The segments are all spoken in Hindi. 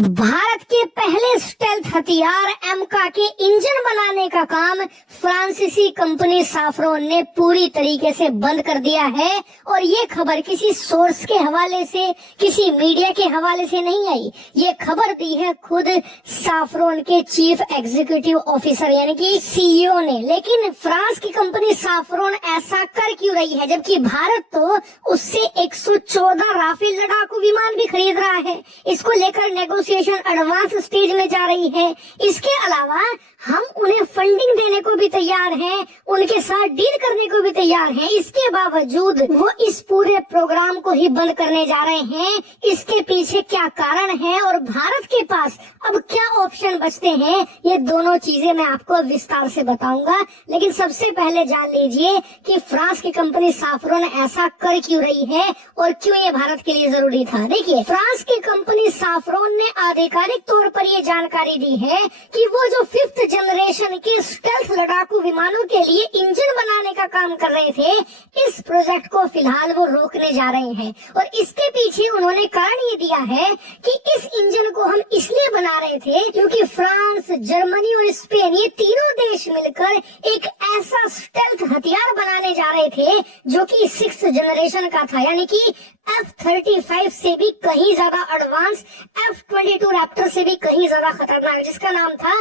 भारत के पहले स्टेल्थ हथियार एमका के इंजन बनाने का काम फ्रांसीसी कंपनी साफरोन ने पूरी तरीके से बंद कर दिया है। और ये खबर किसी सोर्स के हवाले से, किसी मीडिया के हवाले से नहीं आई। ये खबर दी है खुद साफरोन के चीफ एग्जीक्यूटिव ऑफिसर यानी कि सीईओ ने। लेकिन फ्रांस की कंपनी साफरोन ऐसा कर क्यों रही है, जबकि भारत तो उससे 114 राफेल लड़ाकू विमान भी खरीद रहा है। इसको लेकर नेगोशिएशन एडवांस स्टेज में जा रही है। इसके अलावा हम उन्हें फंडिंग देने को भी तैयार हैं, उनके साथ डील करने को भी तैयार हैं। इसके बावजूद वो इस पूरे प्रोग्राम को ही बंद करने जा रहे हैं। इसके पीछे क्या कारण है और भारत के पास अब क्या ऑप्शन बचते हैं, ये दोनों चीजें मैं आपको विस्तार से बताऊंगा। लेकिन सबसे पहले जान लीजिए कि फ्रांस की कंपनी साफरोन ऐसा कर क्यों रही है और क्यों ये भारत के लिए जरूरी था। देखिए, फ्रांस की कंपनी साफरोन ने आधिकारिक तौर पर ये जानकारी दी है कि वो जो 5th जनरेशन के स्टेल्थ लड़ाकू विमानों के लिए इंजन बनाने का काम कर रहे थे, इस प्रोजेक्ट को फिलहाल वो रोकने जा रहे हैं। और इसके पीछे उन्होंने कारण ये दिया है कि इस इंजन को हम इसलिए बना रहे थे क्योंकि फ्रांस, जर्मनी और स्पेन, ये तीनों देश मिलकर एक ऐसा स्टेल्थ हथियार बनाने जा रहे थे जो कि 6th जनरेशन का था, यानी कि F-35 से भी कहीं ज्यादा एडवांस, F-22 रैप्टर से भी कहीं ज्यादा खतरनाक, जिसका नाम था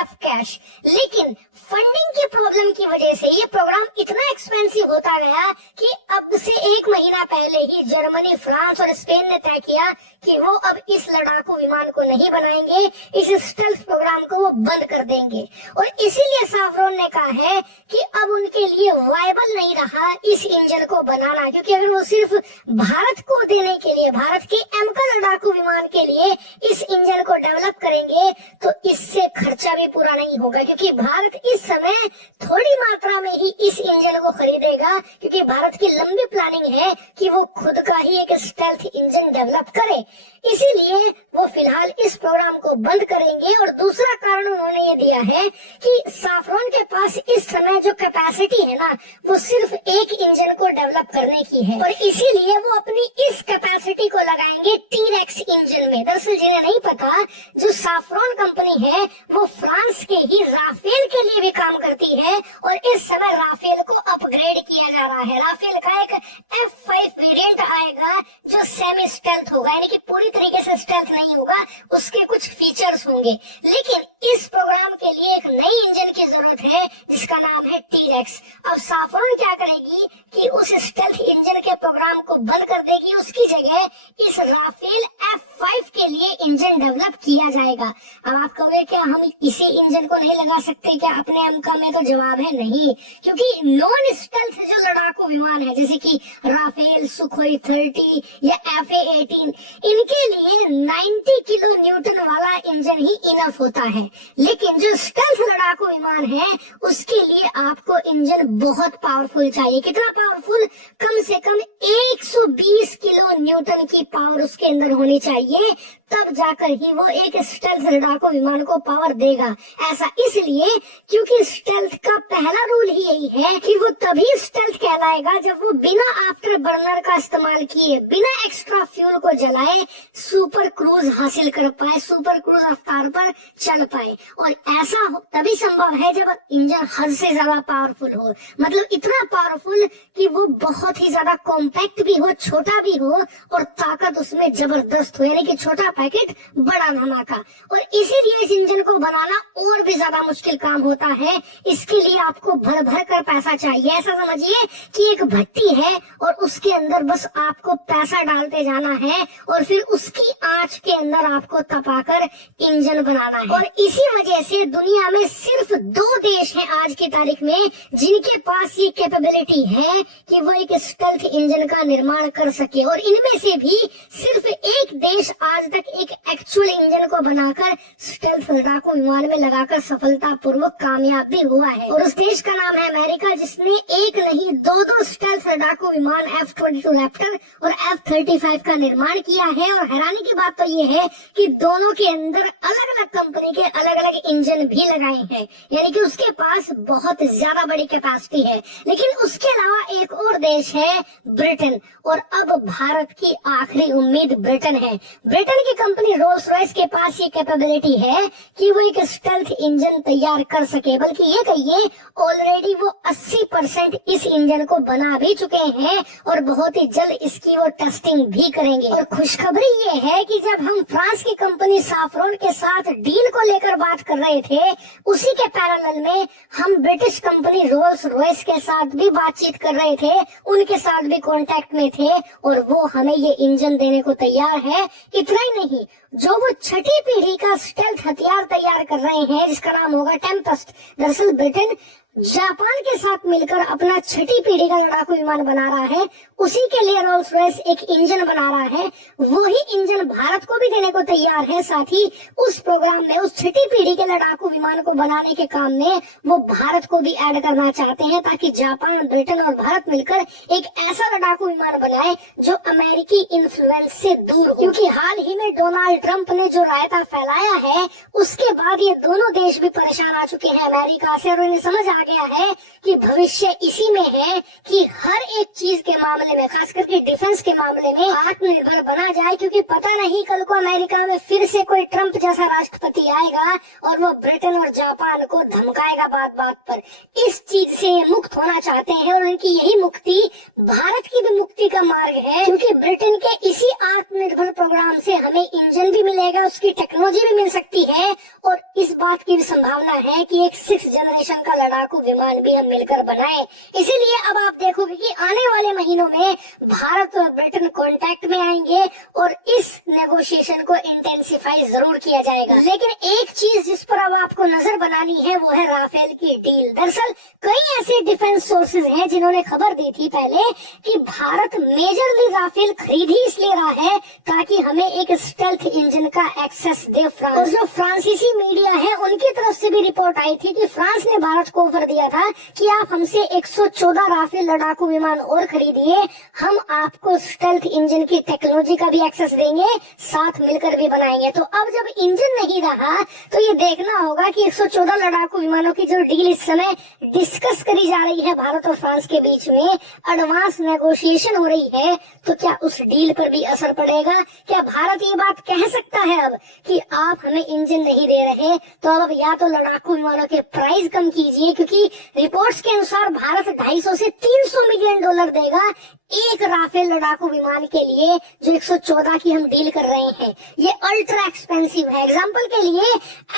F-कैश। लेकिन फंडिंग की प्रॉब्लम की वजह से ये प्रोग्राम इतना एक्सपेंसिव होता गया कि अब से 1 महीना पहले ही जर्मनी, फ्रांस और स्पेन ने तय किया कि वो अब इस लड़ाकू विमान को नहीं बनाएंगे, इस स्टेल्थ प्रोग्राम को वो बंद कर देंगे। और इसीलिए साफरोन ने कहा है कि अब उनके लिए वायबल नहीं रहा इस इंजन को बनाना, क्योंकि अगर वो सिर्फ भारत को देने के लिए, भारत के एमका लड़ाकू विमान के लिए इस इंजन को डेवलप करेंगे तो इससे खर्चा भी पूरा नहीं होगा, क्योंकि भारत इस समय थोड़ी मात्रा में ही इस इंजन को खरीदेगा, क्योंकि भारत की लंबी प्लानिंग है कि वो खुद का ही एक स्टेल्थ इंजन डेवलप करे। इसीलिए वो फिलहाल इस प्रोग्राम को बंद करेंगे। और दूसरा कारण उन्होंने ये दिया है कि साफरोन के पास इस समय जो कैपेसिटी है ना, वो सिर्फ एक इंजन को डेवलप करने की है और इसीलिए वो अपनी इस कैपेसिटी को लगाएंगे टी-रेक्स इंजन में। दरअसल जिन्हें नहीं पता, जो साफरोन कंपनी है वो फ्रांस के ही राफेल के लिए भी काम करती है और इस समय राफेल को अपग्रेड किया जा रहा है। राफेल का एक F-5 वेरिएंट आएगा जो सेमी स्टेल्थ होगा, यानी कि पूरी तरीके से स्टेल्थ नहीं होगा, उसके कुछ फीचर्स होंगे। लेकिन इस प्रोग्राम के लिए एक नई इंजन की जरूरत है जिसका नाम है टी-रेक्स। अब साफरोन क्या करेगी कि उस स्टेल्थ इंजन के प्रोग्राम को बंद कर देगी, उसकी जगह इस राफेल F-5 के लिए इंजन डेवलप किया जाएगा। अब आप कहोगे क्या हम इसी इंजन को नहीं लगा सकते क्या अपने एमका में? तो जवाब है नहीं, क्योंकि नॉन स्टेल्थ जो लड़ाकू विमान है जैसे कि राफेल, सुखोई 30 या FA-18, इनके लिए 90 किलो न्यूटन वाला इंजन ही इनफ होता है। लेकिन जो स्टेल्थ लड़ाकू विमान है उसके लिए आपको इंजन बहुत पावरफुल चाहिए। कितना पावरफुल? कम से कम 120 किलो न्यूटन की पावर उसके अंदर होनी चाहिए, तब जाकर ही वो एक स्टेल्थ लड़ाकू विमान को पावर देगा। ऐसा इसलिए क्योंकि स्टेल्थ का पहला रूल ही यही है कि वो तभी स्टेल्थ कहलाएगा जब वो बिना आफ्टर बर्नर का इस्तेमाल किए, बिना एक्स्ट्रा फ्यूल को जलाए सुपर क्रूज हासिल कर पाए, सुपर क्रूज रफ्तार पर चल पाए। और ऐसा तभी संभव है जब इंजन हद से ज्यादा पावरफुल हो, मतलब इतना पावरफुल कि वो बहुत ही ज्यादा कॉम्पैक्ट भी हो, छोटा भी हो और ताकत उसमें जबरदस्त हो, यानी कि छोटा पैकेट बड़ा धमाका। और इसीलिए इस इंजन को बनाना और भी ज्यादा मुश्किल काम होता है। इसके लिए आपको भर भर कर पैसा चाहिए। ऐसा समझिए कि एक भट्टी है और उसके अंदर बस आपको पैसा डालते जाना है और फिर उसकी आंच के अंदर आपको तपाकर इंजन बनाना है। और इसी वजह से दुनिया में सिर्फ 2 देश हैं आज की तारीख में जिनके पास ये कैपेबिलिटी है कि वो एक स्टेल्थ इंजन का निर्माण कर सके। और इनमें से भी सिर्फ एक देश आज तक एक एक्चुअल इंजन को बनाकर स्टेल्थ लड़ाकू विमान में लगाकर सफलतापूर्वक कामयाब भी हुआ है। और उस देश का नाम है अमेरिका, जिसने एक नहीं दो स्टेल्थ लड़ाकू विमान F-22 रैप्टर और F-35 का निर्माण किया है। और हैरानी की बात तो ये है कि दोनों के अंदर अलग अलग कंपनी के अलग अलग इंजन भी लगाए हैं, यानी कि उसके पास बहुत ज्यादा बड़ी कैपेसिटी है। लेकिन उसके अलावा एक और देश है ब्रिटेन, और अब भारत की आखिरी उम्मीद ब्रिटेन है। ब्रिटेन की कंपनी रोल्स रॉयस के पास ये कैपेबिलिटी है कि वो एक स्टेल्थ इंजन तैयार कर सके, बल्कि ये कहिए ऑलरेडी वो 80% इस इंजन को बना भी चुके हैं और बहुत ही जल्द इसकी वो टेस्टिंग भी करेंगे। और खुशखबरी ये है कि जब हम फ्रांस की कंपनी साफ्रोन के साथ डील को लेकर बात कर रहे थे, उसी के पैरेलल में हम ब्रिटिश कंपनी रोल्स रॉयस के साथ भी बातचीत कर रहे थे, उनके साथ भी कांटेक्ट में थे, और वो हमें ये इंजन देने को तैयार है। इतना ही नहीं, जो वो छठी पीढ़ी का स्टेल्थ हथियार तैयार कर रहे हैं जिसका नाम होगा टेम्पेस्ट, दरअसल ब्रिटेन जापान के साथ मिलकर अपना छठी पीढ़ी का लड़ाकू विमान बना रहा है। उसी के लिए रोल्स रॉयस एक इंजन बना रहा है, वही इंजन भारत को भी देने को तैयार है। साथ ही उस प्रोग्राम में, उस छठी पीढ़ी के लड़ाकू विमान को बनाने के काम में वो भारत को भी ऐड करना चाहते हैं, ताकि जापान, ब्रिटेन और भारत मिलकर एक ऐसा लड़ाकू विमान बनाए जो अमेरिकी इन्फ्लुएंस से दूर हो। क्योंकि हाल ही में डोनाल्ड ट्रंप ने जो रायता फैलाया है, उसके बाद ये दोनों देश भी परेशान आ चुके हैं अमेरिका से, और उन्हें समझ आ गया है कि भविष्य इसी में है कि हर एक चीज के मामले में, खास करके डिफेंस के मामले में आत्मनिर्भर बना जाए। क्योंकि पता नहीं कल को अमेरिका में फिर से कोई ट्रंप जैसा राष्ट्रपति आएगा और वो ब्रिटेन और जापान को धमकाएगा बात बात पर। इस चीज से मुक्त होना चाहते हैं, और उनकी यही मुक्ति भारत की भी मुक्ति का मार्ग है। क्योंकि ब्रिटेन के इसी आत्मनिर्भर प्रोग्राम से हमें इंजन भी मिलेगा, उसकी टेक्नोलॉजी भी मिल सकती है, और इस बात की भी संभावना है कि एक 6th जनरेशन का लड़ाकू विमान भी हम मिलकर बनाएं। इसीलिए अब आप देखोगे कि आने वाले महीनों में भारत और ब्रिटेन कांटेक्ट में आएंगे और इस नेगोशिएशन को इंटेंसिफाई जरूर किया जाएगा। लेकिन एक चीज जिस पर अब आपको नजर बनानी है वो है राफेल की डील। दरअसल कई ऐसे डिफेंस सोर्सेज हैं जिन्होंने खबर दी थी पहले कि भारत मेजरली राफेल खरीद ही इसलिए रहा है ताकि हमें एक स्टेल्थ इंजन का एक्सेस दे फ्रांस। और जो फ्रांसीसी मीडिया है उनकी तरफ से भी रिपोर्ट आई थी कि फ्रांस ने भारत को ऑफर दिया था कि आप हमसे 114 राफेल लड़ाकू विमान और खरीदिए, हम आपको स्टेल्थ इंजन की टेक्नोलॉजी का भी एक्सेस देंगे, साथ मिलकर भी बनाएंगे। तो अब जब इंजन नहीं रहा तो ये देखना होगा कि 114 लड़ाकू विमानों की जो डील इस समय डिस्कस करी जा रही है भारत और फ्रांस के बीच में, एडवांस नेगोशिएशन हो रही है, तो क्या उस डील पर भी असर पड़ेगा? क्या भारत ये बात कह सकता है अब कि आप हमें इंजन नहीं दे रहे तो अब या तो लड़ाकू विमानों के प्राइस कम कीजिए, क्योंकि रिपोर्ट्स के अनुसार भारत 250 से 300 मिलियन डॉलर देगा एक राफेल लड़ाकू विमान के लिए, जो 114 की हम डील कर रहे हैं। ये अल्ट्रा एक्सपेंसिव है। एग्जांपल के लिए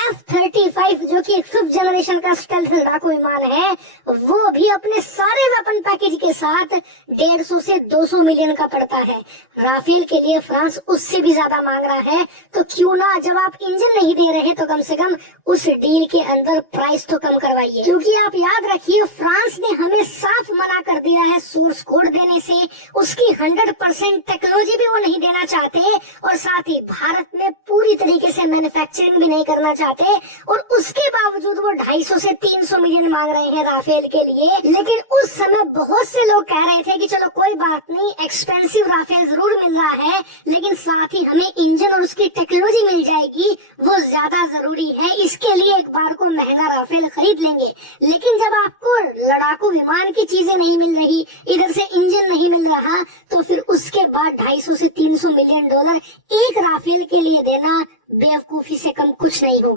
F-35 जो कि एक 5th जनरेशन का स्टेल्थ लड़ाकू विमान है, वो भी अपने सारे वेपन पैकेज के साथ 150 से 200 मिलियन का पड़ता है। राफेल के लिए फ्रांस उससे भी ज्यादा मांग रहा है, तो क्यों ना जब आप इंजन नहीं दे रहे तो कम से कम उस डील के अंदर प्राइस तो कम करवाइए। क्योंकि आप याद रखिए, फ्रांस ने हमें साफ मना कर दिया है सोर्स कोड देने से, उसकी 100% टेक्नोलॉजी भी वो नहीं देना चाहते, और साथ ही भारत में पूरी तरीके से मैन्युफैक्चरिंग भी नहीं करना चाहते, और उसके बावजूद वो 250 से 300 मिलियन मांग रहे हैं राफेल के लिए। लेकिन उस समय बहुत से लोग कह रहे थे कि चलो कोई बात नहीं, एक्सपेंसिव राफेल जरूर मिल रहा है, लेकिन साथ ही हमें इंजन और उसकी टेक्नोलॉजी मिल जाएगी, वो ज्यादा जरूरी है, इसके लिए एक बार को महंगा राफेल खरीद लेंगे। लेकिन जब आपको लड़ाकू विमान की चीजें नहीं मिल रही, इधर से इंजन नहीं मिल रहा, तो फिर उसके बाद 250 से 300 मिलियन डॉलर एक राफेल के लिए देना बेवकूफी से कम कुछ नहीं होगा।